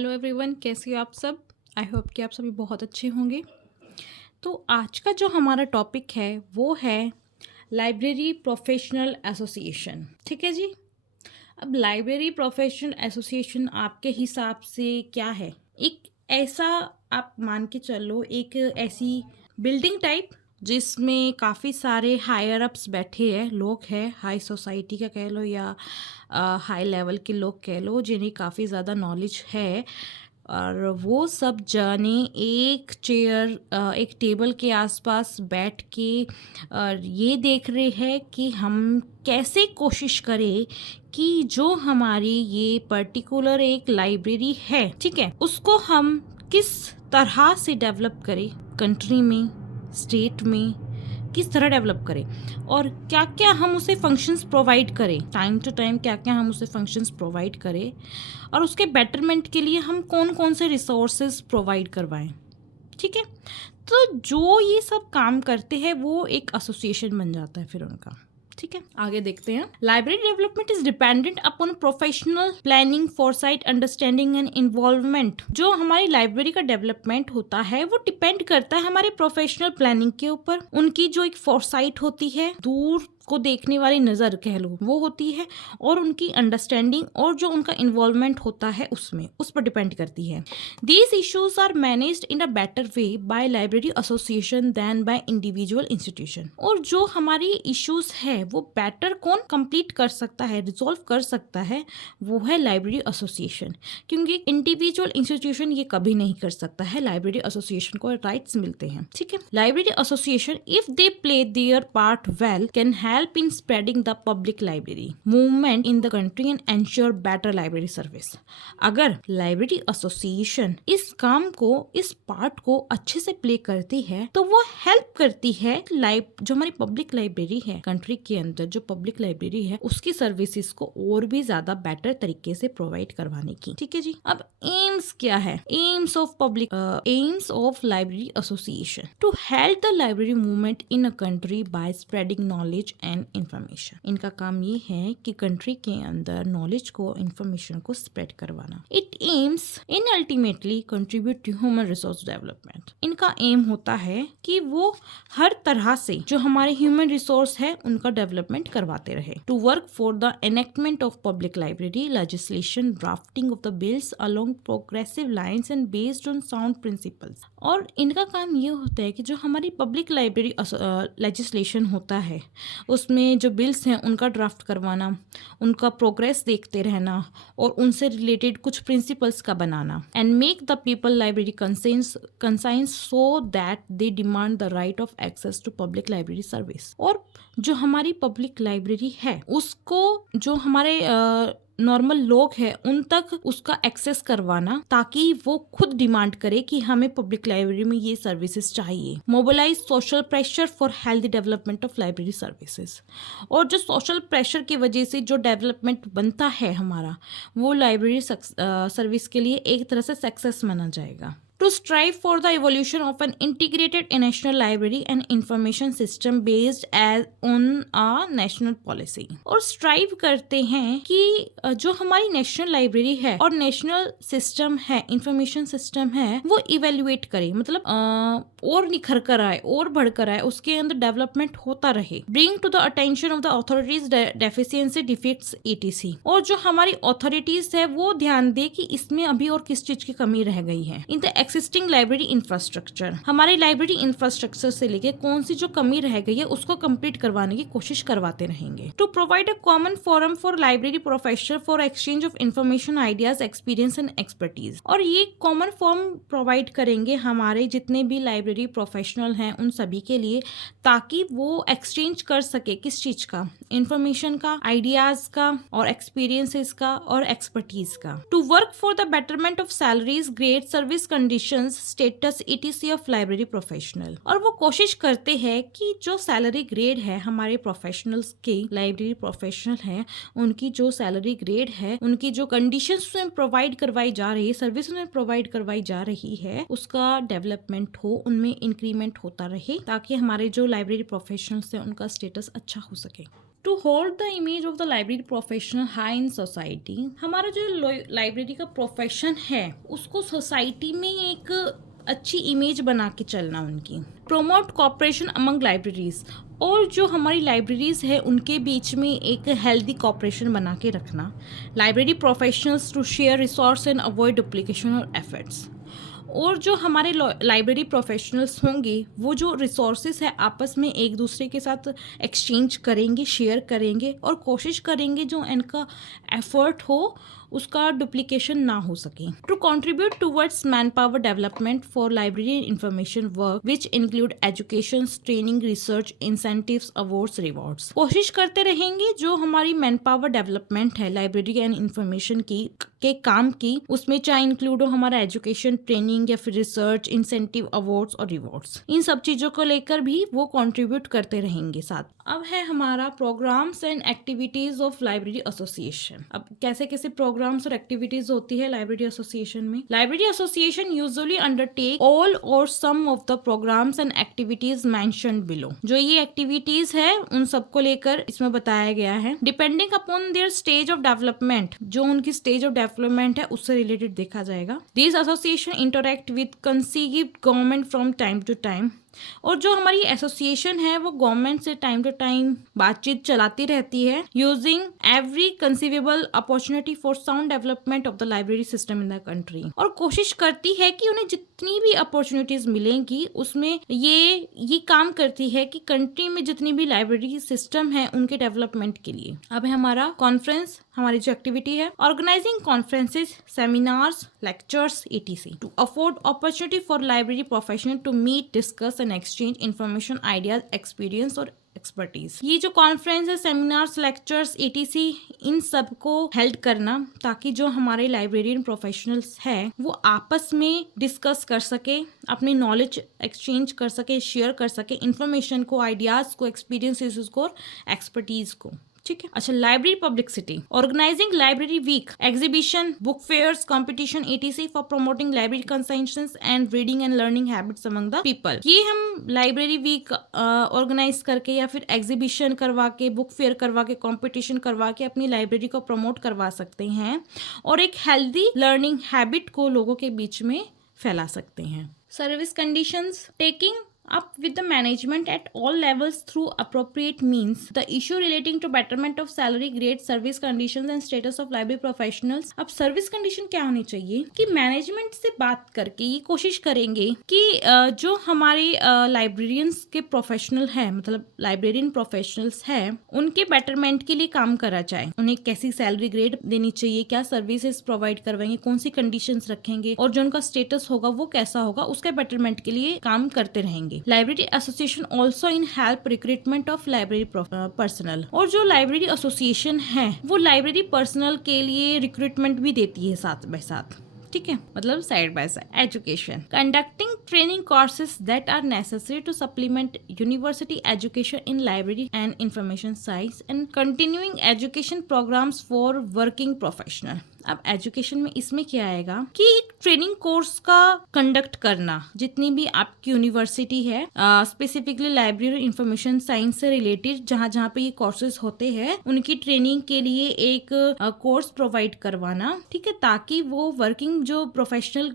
Hello everyone, कैसे हो आप सब। आई होप कि आप सभी बहुत अच्छे होंगे। तो आज का जो हमारा टॉपिक है वो है लाइब्रेरी प्रोफेशनल एसोसिएशन। ठीक है जी। अब लाइब्रेरी प्रोफेशनल एसोसिएशन आपके हिसाब से क्या है? एक ऐसा, आप मान के चलो, एक ऐसी बिल्डिंग टाइप जिसमें काफ़ी सारे हायर अप्स बैठे हैं, लोग हैं, हाई सोसाइटी का कह लो या हाई लेवल के लोग कह लो, जिन्हें काफ़ी ज़्यादा नॉलेज है। और वो सब जाने एक चेयर, एक टेबल के आसपास बैठ के ये देख रहे हैं कि हम कैसे कोशिश करें कि जो हमारी ये पर्टिकुलर एक लाइब्रेरी है, ठीक है, उसको हम किस तरह से डेवलप करें, कंट्री में, स्टेट में किस तरह डेवलप करें, और क्या क्या हम उसे फंक्शंस प्रोवाइड करें, टाइम टू टाइम क्या क्या हम उसे फंक्शंस प्रोवाइड करें, और उसके बेटरमेंट के लिए हम कौन कौन से रिसोर्सेज प्रोवाइड करवाएं। ठीक है। तो जो ये सब काम करते हैं वो एक एसोसिएशन बन जाता है फिर उनका। ठीक है, आगे देखते हैं। Library development is dependent upon professional planning, Forsyte, understanding and involvement. जो हमारी लाइब्रेरी का डेवलपमेंट होता है वो डिपेंड करता है हमारे प्रोफेशनल प्लानिंग के ऊपर। उनकी जो एक फॉरसाइट होती है, दूर को देखने वाली नज़र कह लो, वो होती है, और उनकी अंडरस्टैंडिंग और जो उनका इन्वॉल्वमेंट होता है उसमें, उस पर डिपेंड करती है। These issues are managed in a better way by library association than by individual institution. और जो हमारी इश्यूज है वो बेटर कौन कंप्लीट कर सकता है, रिजॉल्व कर सकता है, वो है लाइब्रेरी एसोसिएशन। क्योंकि इंडिविजुअल इंस्टीट्यूशन ये कभी नहीं कर सकता है, लाइब्रेरी एसोसिएशन को राइट्स मिलते हैं। ठीक है। Library association if they play there part well can help in spreading the public library movement in the country and ensure better library service। अगर लाइब्रेरी एसोसिएशन इस काम को, इस पार्ट को अच्छे से प्ले करती है तो वो हेल्प करती है जो हमारी पब्लिक लाइब्रेरी है, कंट्री के अंदर जो पब्लिक लाइब्रेरी है, उसकी सर्विसेज को और भी ज्यादा बेटर तरीके से प्रोवाइड करवाने की। ठीक है जी। अब एम्स क्या है? Aims of library association to help the library movement in a country by spreading knowledge and information. इनका काम ये है कि कंट्री के अंदर नॉलेज को, इंफॉर्मेशन को स्प्रेड करवाना। It aims in ultimately contribute to human resource development. इनका एम होता है कि वो हर तरह से जो हमारे ह्यूमन रिसोर्स है उनका डेवलपमेंट करवाते रहे। To work for the enactment of public library legislation, drafting of the bills along progressive lines and based on sound principles. और इनका काम ये होता है कि जो हमारी पब्लिक लाइब्रेरी लेजिस्लेशन होता है उसमें जो बिल्स हैं उनका ड्राफ्ट करवाना, उनका प्रोग्रेस देखते रहना और उनसे रिलेटेड कुछ प्रिंसिपल्स का बनाना। And make the people library conscience so that they demand the right of access to public library service. और जो हमारी पब्लिक लाइब्रेरी है उसको, जो हमारे नॉर्मल लोग हैं उन तक उसका एक्सेस करवाना, ताकि वो खुद डिमांड करे कि हमें पब्लिक लाइब्रेरी में ये सर्विसेज चाहिए। Mobilize social pressure for healthy development of library services. और जो सोशल प्रेशर की वजह से जो डेवलपमेंट बनता है हमारा, वो लाइब्रेरी सर्विस के लिए एक तरह से सक्सेस माना जाएगा। To strive for the evolution of an integrated national library and information system based on a national policy। और स्ट्राइव करते हैं कि जो हमारी नेशनल लाइब्रेरी है और नेशनल सिस्टम है, इंफॉर्मेशन सिस्टम है, वो इवेल्युएट करे, मतलब और निखर कर आए और बढ़कर आए, उसके अंदर डेवलपमेंट होता रहे। Bring to the attention of the authorities deficiency, defects etc। और जो हमारी अथॉरिटीज है वो ध्यान दे कि इसमें अभी और किस चीज की कमी रह गई है। In the existing library infrastructure, हमारे लाइब्रेरी इंफ्रास्ट्रक्चर से लेके कौन सी जो कमी रह गई है उसको कंप्लीट करवाने की कोशिश करवाते रहेंगे। To provide a common forum for library professional for exchange of information, ideas, experience and expertise. और ये कॉमन फॉर्म प्रोवाइड करेंगे हमारे जितने भी लाइब्रेरी प्रोफेशनल हैं उन सभी के लिए, ताकि वो एक्सचेंज कर सके किस चीज का, इंफॉर्मेशन का, आइडियाज का और एक्सपीरियंसेस का और एक्सपर्टीज का। To work for the betterment of salaries, grade, service conditions, status etc of library professional. और वो कोशिश करते हैं कि जो सैलरी ग्रेड है हमारे प्रोफेशनल्स के, लाइब्रेरी प्रोफेशनल हैं, उनकी जो सैलरी ग्रेड है, उनकी जो कंडीशंस में प्रोवाइड करवाई जा रही है, सर्विस में प्रोवाइड करवाई जा रही है, उसका डेवलपमेंट हो, उनमें इंक्रीमेंट होता रहे, ताकि हमारे जो लाइब्रेरी प्रोफेशनल्स हैं उनका स्टेटस अच्छा हो सके। To hold the image of the library professional high in society, हमारा जो लाइब्रेरी का प्रोफेशन है उसको सोसाइटी में एक अच्छी इमेज बना के चलना उनकी। प्रोमोट कॉपरेशन अमंग लाइब्रेरीज, और जो हमारी लाइब्रेरीज है उनके बीच में एक हेल्दी कॉपरेशन बना के रखना। Library professionals to share resource and avoid duplication और एफर्ट्स, और जो हमारे लाइब्रेरी प्रोफेशनल्स होंगे वो जो रिसोर्सेज है आपस में एक दूसरे के साथ एक्सचेंज करेंगे, शेयर करेंगे और कोशिश करेंगे जो इनका एफर्ट हो उसका डुप्लीकेशन ना हो सके। To contribute towards man power development for library information work which include education, training, research, incentives, awards, rewards. कोशिश करते रहेंगे जो हमारी मैन पावर डेवलपमेंट है लाइब्रेरी एंड इंफॉर्मेशन की के काम की, उसमें चाहे इंक्लूड हो हमारा एजुकेशन, ट्रेनिंग या फिर रिसर्च, इंसेंटिव, अवार्ड्स और रिवॉर्ड्स, इन सब चीज़ों को लेकर भी वो कंट्रीब्यूट करते रहेंगे साथ। अब है हमारा programmes and activities of library association. अब कैसे कैसे प्रोग्राम्स और एक्टिविटीज होती है लाइब्रेरी एसोसिएशन में। Library association usually undertake all और some of the programmes and activities mentioned below. जो ये एक्टिविटीज है उन सबको लेकर इसमें बताया गया है। Depending upon their stage of development, जो उनकी स्टेज ऑफ डेवलपमेंट है उससे रिलेटेड देखा जाएगा। This association interact with concerned government from time to time, और जो हमारी एसोसिएशन है वो गवर्नमेंट से टाइम टू टाइम बातचीत चलाती रहती है, using every conceivable opportunity for sound development of the library system in the country, और कोशिश करती है कि उन्हें जितनी भी अपॉर्चुनिटीज मिलेंगी उसमें ये काम करती है कि कंट्री में जितनी भी लाइब्रेरी सिस्टम है उनके डेवलपमेंट के लिए। अब है हमारा कॉन्फ्रेंस, हमारी जो एक्टिविटी है, organizing conferences, seminars, lectures etc to afford opportunity for library professional to meet, discuss and exchange information, ideas, experience और एक्सपर्टीज। ये जो कॉन्फ्रेंस है, सेमिनार्स, लेक्चर्स etc इन सब को हेल्ड करना ताकि जो हमारे लाइब्रेरियन प्रोफेशनल्स है वो आपस में डिस्कस कर सके, अपनी नॉलेज एक्सचेंज कर सके, शेयर कर सके इंफॉर्मेशन को, आइडियाज को, एक्सपीरियंसेस को और एक्सपर्टीज को। ठीक है। अच्छा, library publicity, organising library week, exhibition, book fairs, competition etc for promoting library consciousness and reading and learning habits among the people. ये हम लाइब्रेरी वीक ऑर्गेनाइज करके या फिर एग्जीबिशन करवा के, बुक फेयर करवा के, कंपटीशन करवा के अपनी लाइब्रेरी को प्रमोट करवा सकते हैं और एक हेल्दी लर्निंग हैबिट को लोगों के बीच में फैला सकते हैं। Service conditions, taking up with the management at all levels through appropriate means the issue relating to betterment of salary grades, service conditions and status of library professionals। अब service condition क्या होनी चाहिए कि मैनेजमेंट से बात करके ये कोशिश करेंगे कि जो हमारे लाइब्रेरियंस के प्रोफेशनल है, मतलब लाइब्रेरियन प्रोफेशनल्स है, उनके बेटरमेंट के लिए काम करा जाए। उन्हें कैसी सैलरी ग्रेड देनी चाहिए, क्या सर्विसेज प्रोवाइड करवाएंगे, कौन सी कंडीशंस रखेंगे और जो उनका स्टेटस होगा वो कैसा होगा, उसके बेटरमेंट के लिए काम करते रहेंगे। Library association also in help recruitment of library personal, और जो लाइब्रेरी एसोसिएशन है वो लाइब्रेरी पर्सनल के लिए रिक्रूटमेंट भी देती है साथ बाय साथ। ठीक है, मतलब side by side. Education, conducting training courses that are necessary to supplement university education in library and information science and continuing education programs for working professional. अब एजुकेशन में इसमें क्या आएगा कि एक ट्रेनिंग कोर्स का कंडक्ट करना, जितनी भी आपकी यूनिवर्सिटी है, स्पेसिफिकली लाइब्रेरी और इंफॉर्मेशन साइंस से रिलेटेड जहाँ जहाँ पे ये कोर्सेज होते हैं उनकी ट्रेनिंग के लिए एक कोर्स प्रोवाइड करवाना। ठीक है, ताकि वो वर्किंग जो प्रोफेशनल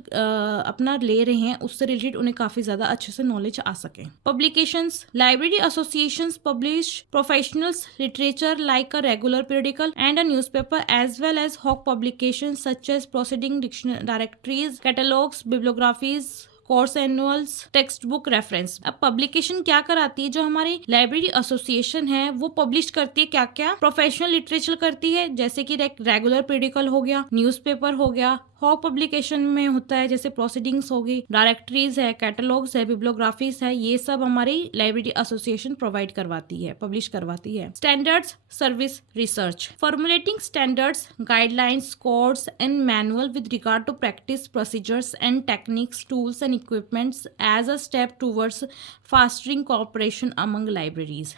अपना ले रहे हैं उससे रिलेटेड उन्हें काफी ज्यादा अच्छे से नॉलेज आ सके। Publications, library associations publish professionals literature like a regular periodical and a newspaper as well as hoc publications such as proceeding directories, catalogs, bibliographies, course annuals, text book reference. अब publication क्या कराती है, जो हमारी library association है वो publish करती है क्या क्या, प्रोफेशनल लिटरेचर करती है जैसे कि रेगुलर पीरियडिकल हो गया, न्यूज़पेपर हो गया, हॉक पब्लिकेशन में होता है जैसे प्रोसीडिंग्स होगी, डायरेक्टरीज है, कैटलॉग्स है, बिब्लियोग्राफीज है, ये सब हमारी लाइब्रेरी एसोसिएशन प्रोवाइड करवाती है, पब्लिश करवाती है। Standards, service, research, formulating standards, guidelines, codes and manual with regard to practice procedures and techniques, tools and equipments as a step towards fostering cooperation among libraries.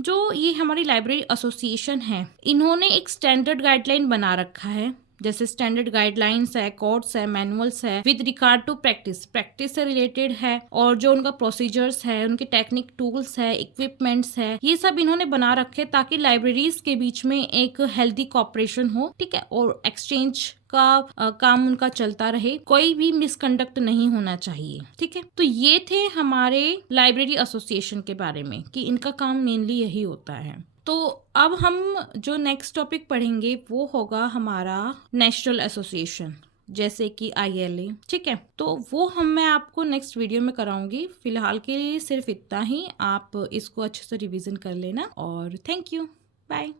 जो ये हमारी library association है, इन्होंने एक स्टैंडर्ड गाइडलाइन बना रखा है जैसे स्टैंडर्ड गाइडलाइंस है, कोड्स है, मैनुअल्स है विद रिगार्ड टू प्रैक्टिस से रिलेटेड है, और जो उनका प्रोसीजर्स है, उनके टेक्निक टूल्स है, इक्विपमेंट्स है, ये सब इन्होंने बना रखे ताकि लाइब्रेरीज के बीच में एक हेल्दी कॉपरेशन हो, ठीक है, और एक्सचेंज का काम उनका चलता रहे, कोई भी मिसकंडक्ट नहीं होना चाहिए, ठीक है। तो ये थे हमारे लाइब्रेरी एसोसिएशन के बारे में कि इनका काम मेनली यही होता है। तो अब हम जो नेक्स्ट टॉपिक पढ़ेंगे वो होगा हमारा नेशनल एसोसिएशन, जैसे कि ILA, ठीक है। तो वो मैं आपको नेक्स्ट वीडियो में कराऊंगी। फिलहाल के लिए सिर्फ इतना ही, आप इसको अच्छे से रिवीजन कर लेना, और थैंक यू, बाय।